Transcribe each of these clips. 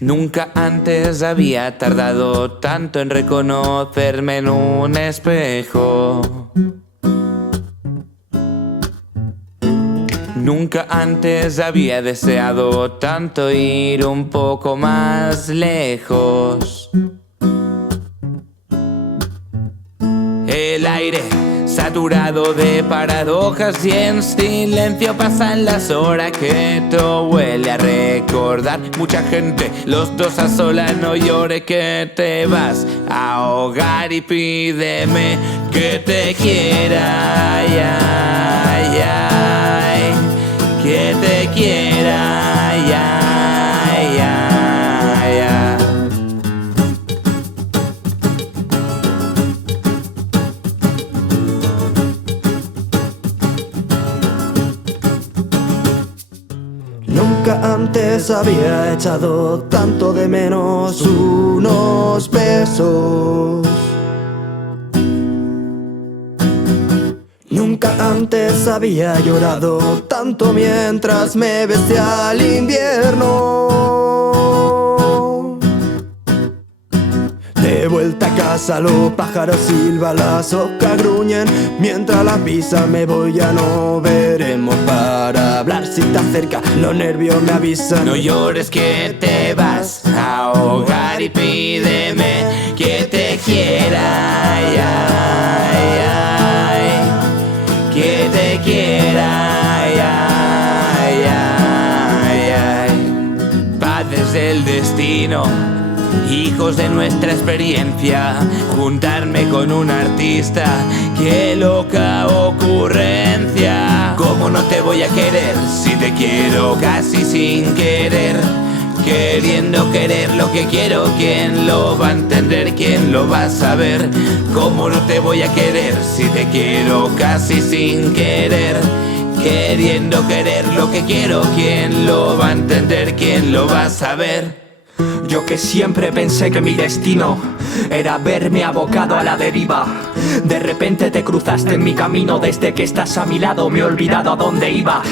Nunca antes había tardado tanto en reconocerme en un espejo. Nunca antes había deseado tanto ir un poco más lejos. El aire saturado de paradojas y en silencio pasan las horas que todo huele a recordar. Mucha gente, los dos a solas, no llores que te vas a ahogar y pídeme que te quiera, ay, ay, ay, que te quiera, ay, ay, ay, ay. Nunca antes había echado tanto de menos unos besos. Nunca antes había llorado tanto mientras me vestía al invierno. De vuelta a casa los pájaros silban, las ocas gruñen. Mientras la pisa me voy, ya no veremos para hablar. Si te acerca, los nervios me avisan. No llores que te vas a ahogar y pídeme que te quiera, ay, ay, ay, que te quiera, ay, ay, ay, ay. Padres del destino, hijos de nuestra experiencia, juntarme con un artista, qué loca ocurrencia. ¿Cómo no te voy a querer si te quiero casi sin querer? Queriendo querer lo que quiero, ¿quién lo va a entender? ¿Quién lo va a saber? ¿Cómo no te voy a querer si te quiero casi sin querer? Queriendo querer lo que quiero, ¿quién lo va a entender? ¿Quién lo va a saber? Yo que siempre pensé que mi destino era verme abocado a la deriva. De repente te cruzaste en mi camino. Desde que estás a mi lado me he olvidado a dónde iba.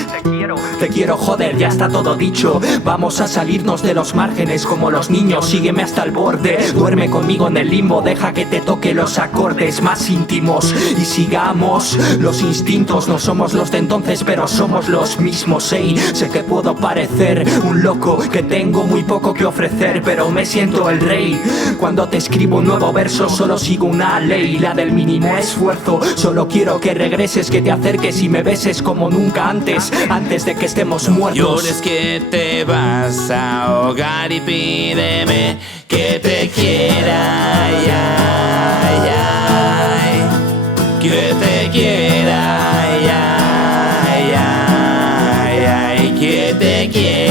Te quiero, joder, ya está todo dicho. Vamos a salirnos de los márgenes como los niños. Sígueme hasta el borde, duerme conmigo en el limbo. Deja que te toque los acordes más íntimos y sigamos los instintos. No somos los de entonces, pero somos los mismos. Ey, sé que puedo parecer un loco, que tengo muy poco que ofrecer, pero me siento el rey. Cuando te escribo un nuevo verso solo sigo una ley, la del mínimo esfuerzo. Solo quiero que regreses, que te acerques y me beses como nunca antes, antes de que estemos muertos. Llores que te vas a ahogar y pídeme que te quiera, ay, ay, ay, que te quiera, ay, ay, ay, ay, que te quiera.